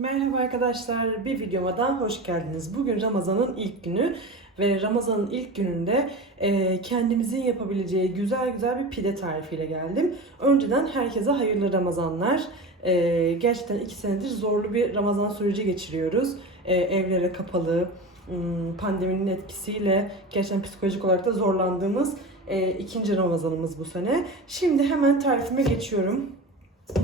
Merhaba arkadaşlar, bir videoma daha hoş geldiniz. Bugün Ramazan'ın ilk günü ve Ramazan'ın ilk gününde e, kendimizin yapabileceği güzel güzel bir pide tarifiyle geldim. Önceden herkese hayırlı Ramazanlar. E, gerçekten iki senedir zorlu bir Ramazan süreci geçiriyoruz. E, evlere kapalı, m, pandeminin etkisiyle gerçekten psikolojik olarak da zorlandığımız e, ikinci Ramazanımız bu sene. Şimdi hemen tarifime geçiyorum.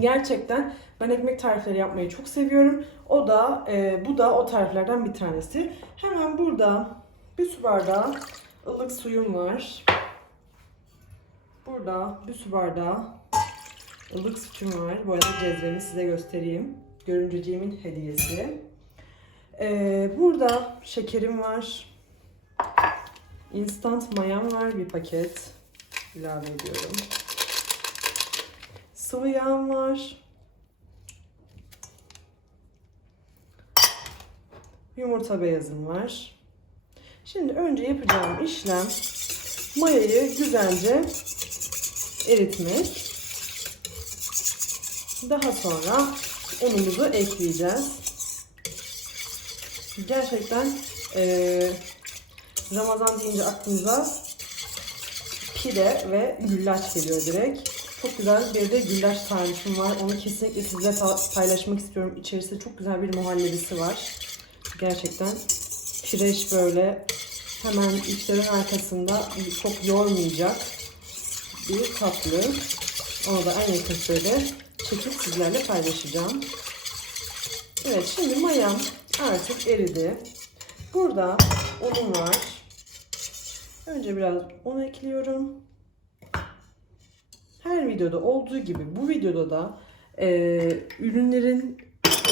Gerçekten ben ekmek tarifleri yapmayı çok seviyorum. O da e, bu da o tariflerden bir tanesi. Hemen burada bir su bardağı ılık suyum var. Burada bir su bardağı ılık sütüm var. Bu arada cezvemi size göstereyim. Görümceciğimin hediyesi. E, burada şekerim var. Instant mayam var bir paket. ilave ediyorum. Sıvı yağım var. Yumurta beyazım var. Şimdi önce yapacağım işlem mayayı güzelce eritmek. Daha sonra unumuzu ekleyeceğiz. Gerçekten eee, Ramazan deyince aklımıza pide ve güllaç geliyor direkt. Çok güzel bir de güllaç tarifim var. Onu kesinlikle pa- paylaşmak istiyorum. İçerisinde çok güzel bir muhallebisi var. Gerçekten fresh böyle hemen işlerin arkasında çok yormayacak bir tatlı. Onu da en yakın sürede çekip sizlerle paylaşacağım. Evet şimdi mayam artık eridi. Burada unum var. Önce biraz un ekliyorum. Her videoda olduğu gibi bu videoda da e, ürünlerin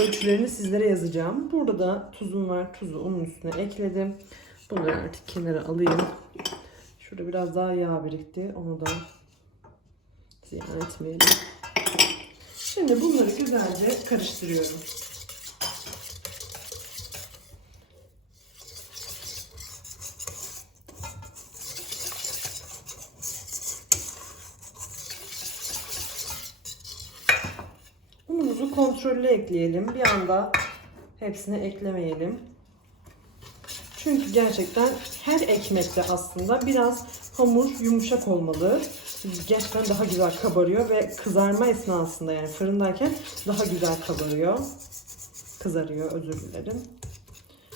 ölçülerini sizlere yazacağım. Burada da tuzum var. Tuzu unun üstüne ekledim. Bunları artık kenara alayım. Şurada biraz daha yağ birikti. Onu da ziyan etmeyelim. Şimdi bunları güzelce karıştırıyorum. Unumuzu kontrollü ekleyelim. Bir anda hepsini eklemeyelim. Çünkü gerçekten her ekmekte aslında biraz hamur yumuşak olmalı. Gerçekten daha güzel kabarıyor ve kızarma esnasında yani fırındayken daha güzel kabarıyor. Kızarıyor özür dilerim.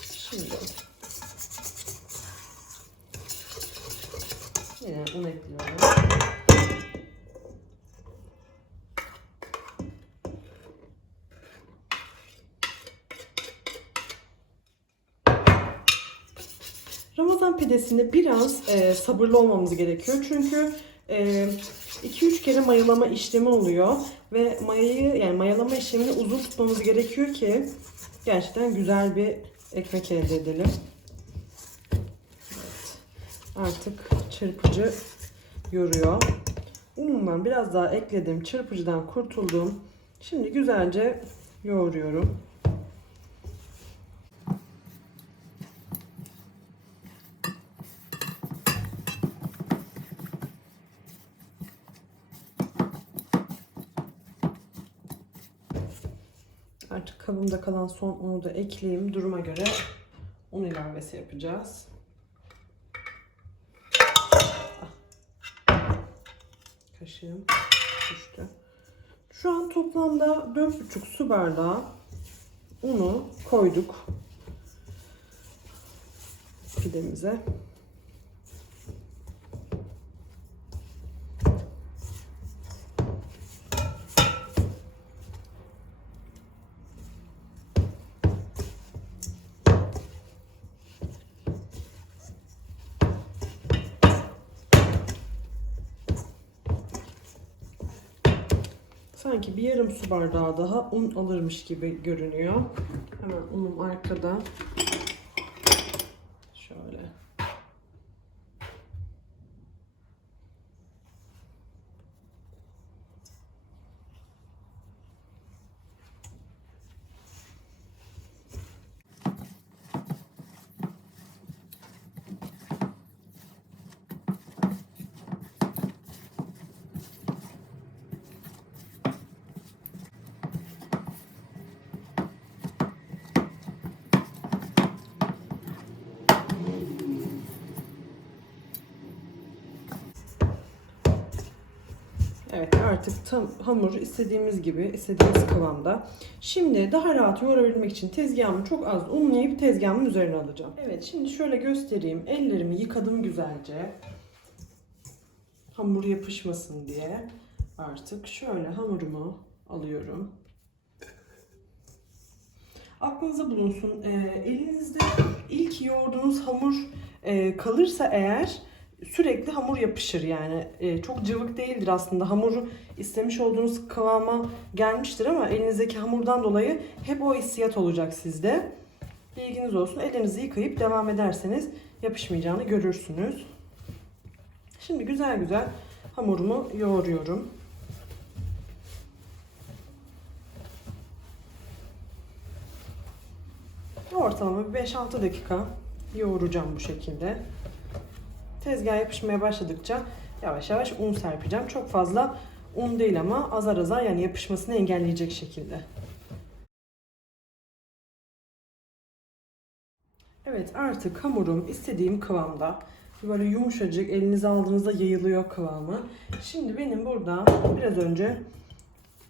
Şimdi yine un ekliyorum. Ramazan pidesinde biraz e, sabırlı olmamız gerekiyor. Çünkü 2-3 kere mayalama işlemi oluyor ve mayayı yani mayalama işlemini uzun tutmamız gerekiyor ki gerçekten güzel bir ekmek elde edelim. Evet. Artık çırpıcı yoruyor. Unumdan biraz daha ekledim. Çırpıcıdan kurtuldum. Şimdi güzelce yoğuruyorum. Artık kabımda kalan son unu da ekleyeyim. Duruma göre un ilavesi yapacağız. Ah. Kaşığım düştü. Şu an toplamda 4,5 su bardağı unu koyduk pidemize. Sanki bir yarım su bardağı daha un alırmış gibi görünüyor. Hemen unum arkada. Evet artık tam hamur istediğimiz gibi, istediğimiz kıvamda. Şimdi daha rahat yoğurabilmek için tezgahımı çok az unlayıp tezgahımın üzerine alacağım. Evet şimdi şöyle göstereyim. Ellerimi yıkadım güzelce. Hamur yapışmasın diye. Artık şöyle hamurumu alıyorum. Aklınıza bulunsun. e, elinizde ilk yoğurduğunuz hamur e, kalırsa eğer sürekli hamur yapışır yani. E, çok cıvık değildir aslında. Hamuru istemiş olduğunuz kıvama gelmiştir ama elinizdeki hamurdan dolayı hep o hissiyat olacak sizde. Bilginiz olsun. Ellerinizi yıkayıp devam ederseniz yapışmayacağını görürsünüz. Şimdi güzel güzel hamurumu yoğuruyorum. Ortalama bir 5-6 dakika yoğuracağım bu şekilde. Tezgah yapışmaya başladıkça yavaş yavaş un serpeceğim. Çok fazla un değil ama azar azar yani yapışmasını engelleyecek şekilde. Evet artık hamurum istediğim kıvamda. Böyle yumuşacık elinize aldığınızda yayılıyor kıvamı. Şimdi benim burada biraz önce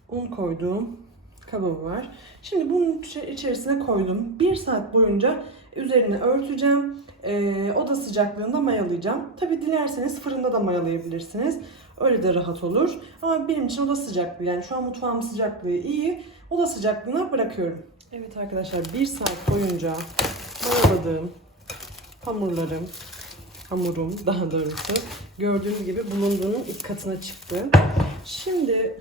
un koyduğum kabım var. Şimdi bunun içe- içerisine koydum. Bir saat boyunca üzerine örteceğim. Ee, oda sıcaklığında mayalayacağım. Tabi dilerseniz fırında da mayalayabilirsiniz. Öyle de rahat olur. Ama benim için oda sıcaklığı yani şu an mutfağımın sıcaklığı iyi. Oda sıcaklığına bırakıyorum. Evet arkadaşlar bir saat boyunca mayaladığım hamurlarım, hamurum daha doğrusu gördüğünüz gibi bulunduğunun ilk katına çıktı. Şimdi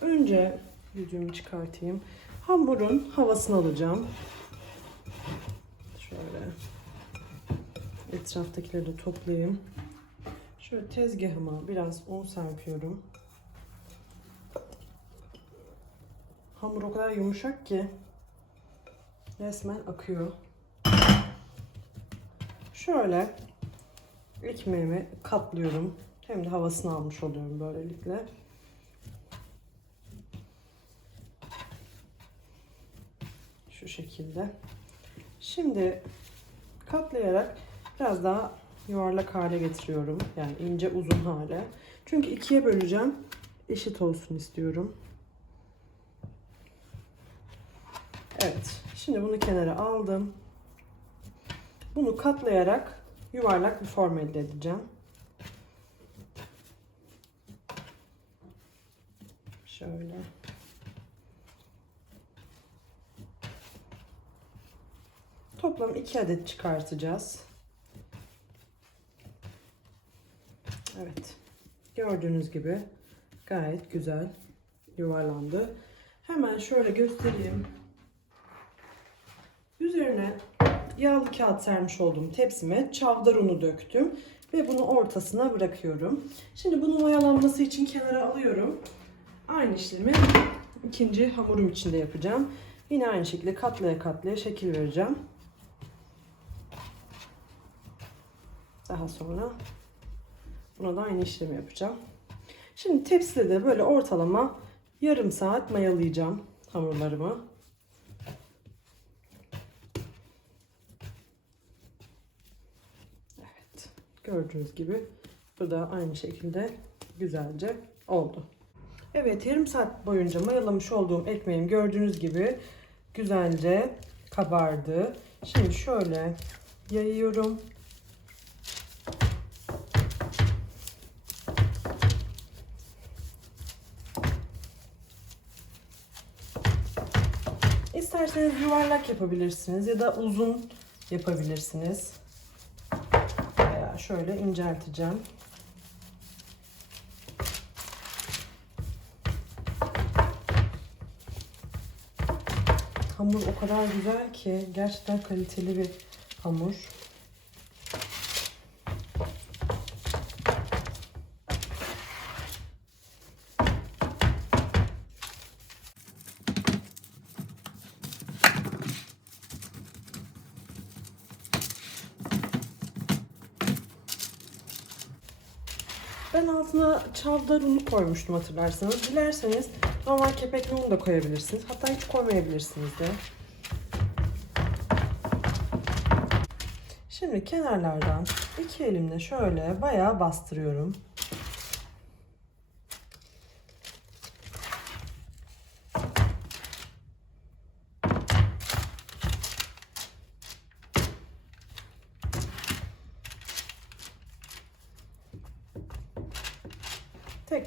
önce yüzüğümü çıkartayım. Hamurun havasını alacağım. Şöyle etraftakileri de toplayayım. Şöyle tezgahıma biraz un serpiyorum. Hamur o kadar yumuşak ki resmen akıyor. Şöyle ekmeğimi katlıyorum. Hem de havasını almış oluyorum böylelikle. Şu şekilde. Şimdi katlayarak biraz daha yuvarlak hale getiriyorum. Yani ince uzun hale. Çünkü ikiye böleceğim. Eşit olsun istiyorum. Evet. Şimdi bunu kenara aldım. Bunu katlayarak yuvarlak bir form elde edeceğim. Şöyle. Toplam 2 adet çıkartacağız. Evet. Gördüğünüz gibi gayet güzel yuvarlandı. Hemen şöyle göstereyim. Üzerine yağlı kağıt sermiş olduğum tepsime çavdar unu döktüm ve bunu ortasına bırakıyorum. Şimdi bunun mayalanması için kenara alıyorum. Aynı işlemi ikinci hamurum için de yapacağım. Yine aynı şekilde katlaya katlaya şekil vereceğim. Daha sonra buna da aynı işlemi yapacağım. Şimdi tepside de böyle ortalama yarım saat mayalayacağım hamurlarımı. Evet. Gördüğünüz gibi bu da aynı şekilde güzelce oldu. Evet yarım saat boyunca mayalamış olduğum ekmeğim gördüğünüz gibi güzelce kabardı. Şimdi şöyle yayıyorum. İsterseniz yuvarlak yapabilirsiniz ya da uzun yapabilirsiniz. Veya şöyle incelteceğim. Hamur o kadar güzel ki gerçekten kaliteli bir hamur. Ben altına çavdar unu koymuştum hatırlarsanız. Dilerseniz normal kepekli un da koyabilirsiniz. Hatta hiç koymayabilirsiniz de. Şimdi kenarlardan iki elimle şöyle bayağı bastırıyorum.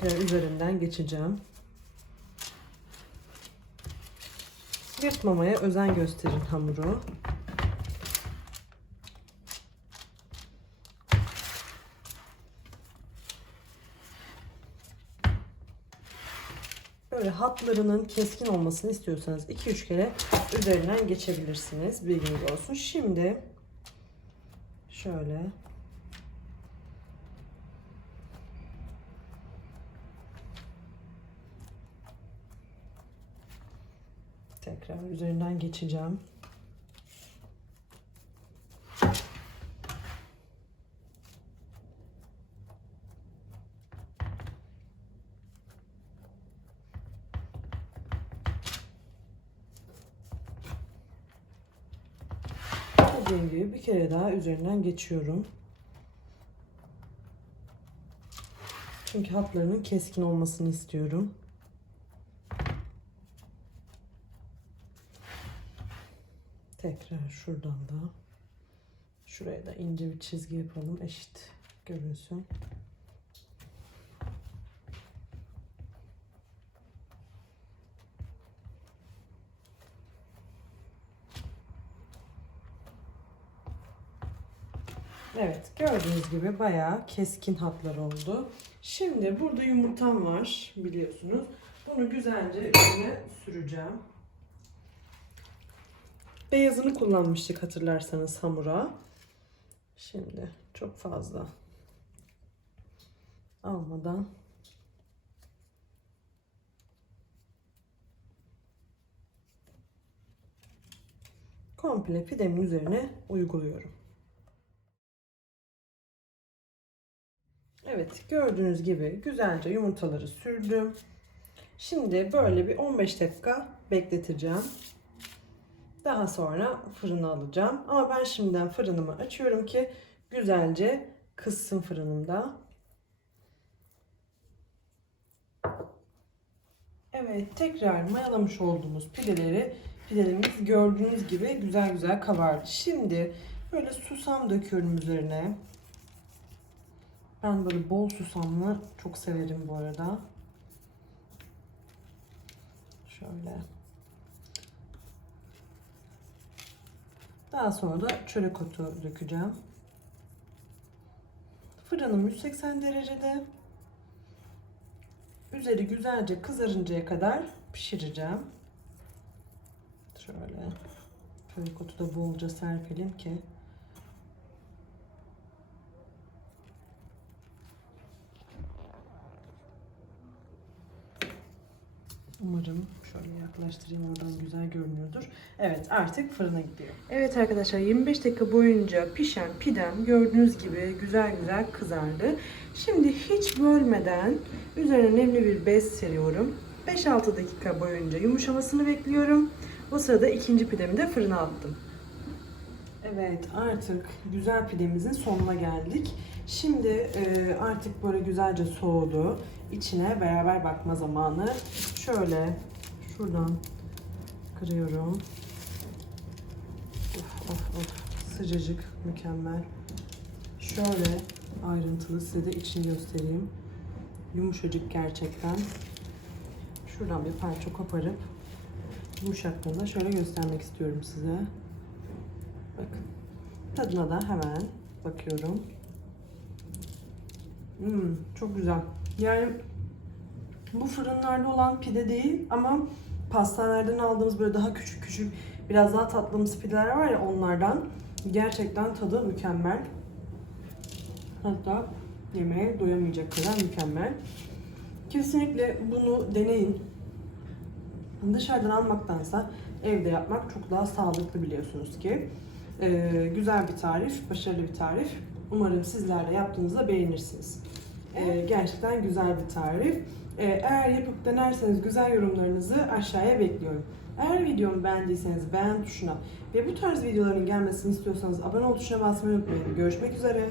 Tekrar üzerinden geçeceğim. Yırtmamaya özen gösterin hamuru. Böyle hatlarının keskin olmasını istiyorsanız 2-3 kere üzerinden geçebilirsiniz. Bilginiz olsun. Şimdi şöyle tekrar üzerinden geçeceğim. Dediğim gibi bir kere daha üzerinden geçiyorum. Çünkü hatlarının keskin olmasını istiyorum. Tekrar şuradan da şuraya da ince bir çizgi yapalım eşit görünsün. Evet gördüğünüz gibi bayağı keskin hatlar oldu. Şimdi burada yumurtam var biliyorsunuz. Bunu güzelce üzerine süreceğim. Beyazını kullanmıştık hatırlarsanız hamura. Şimdi çok fazla almadan komple pidemin üzerine uyguluyorum. Evet gördüğünüz gibi güzelce yumurtaları sürdüm. Şimdi böyle bir 15 dakika bekleteceğim. Daha sonra fırına alacağım. Ama ben şimdiden fırınımı açıyorum ki güzelce kızsın fırınımda. Evet tekrar mayalamış olduğumuz pideleri pidelerimiz gördüğünüz gibi güzel güzel kabardı. Şimdi böyle susam döküyorum üzerine. Ben böyle bol susamlı çok severim bu arada. Şöyle. Daha sonra da çörek otu dökeceğim. Fırınım 180 derecede. Üzeri güzelce kızarıncaya kadar pişireceğim. Şöyle. Çörek otu da bolca serpelim ki Umarım şöyle yaklaştırayım oradan güzel görünüyordur. Evet artık fırına gidiyor. Evet arkadaşlar 25 dakika boyunca pişen pidem gördüğünüz gibi güzel güzel kızardı. Şimdi hiç bölmeden üzerine nemli bir bez seriyorum. 5-6 dakika boyunca yumuşamasını bekliyorum. O sırada ikinci pidemi de fırına attım. Evet artık güzel pidemizin sonuna geldik. Şimdi e, artık böyle güzelce soğudu. İçine beraber bakma zamanı. Şöyle şuradan kırıyorum. Of of of sıcacık mükemmel. Şöyle ayrıntılı size de içini göstereyim. Yumuşacık gerçekten. Şuradan bir parça koparıp yumuşaklığını şöyle göstermek istiyorum size. Bakın. Tadına da hemen bakıyorum. Hmm, çok güzel. Yani bu fırınlarda olan pide değil ama pastanelerden aldığımız böyle daha küçük küçük biraz daha tatlımsı pideler var ya onlardan. Gerçekten tadı mükemmel. Hatta yemeğe doyamayacak kadar mükemmel. Kesinlikle bunu deneyin. Dışarıdan almaktansa evde yapmak çok daha sağlıklı biliyorsunuz ki. Ee, güzel bir tarif, başarılı bir tarif. Umarım sizler de yaptığınızda beğenirsiniz. Ee, gerçekten güzel bir tarif. Ee, eğer yapıp denerseniz güzel yorumlarınızı aşağıya bekliyorum. Eğer videomu beğendiyseniz beğen tuşuna ve bu tarz videoların gelmesini istiyorsanız abone ol tuşuna basmayı unutmayın. Görüşmek üzere.